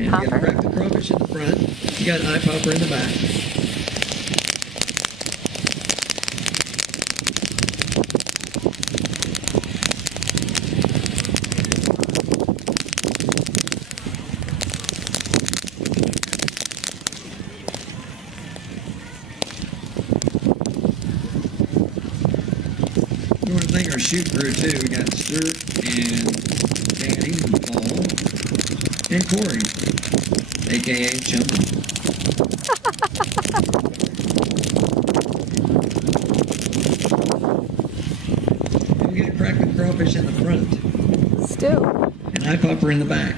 And you got Popper. cracked crawfish in the front. You got eye popper in the back. We want to thank our shoot crew too. We got Stuart and Danny and Paul and Corey, aka Chummy. And we got cracked crawfish in the front Stu. and eye popper in the back.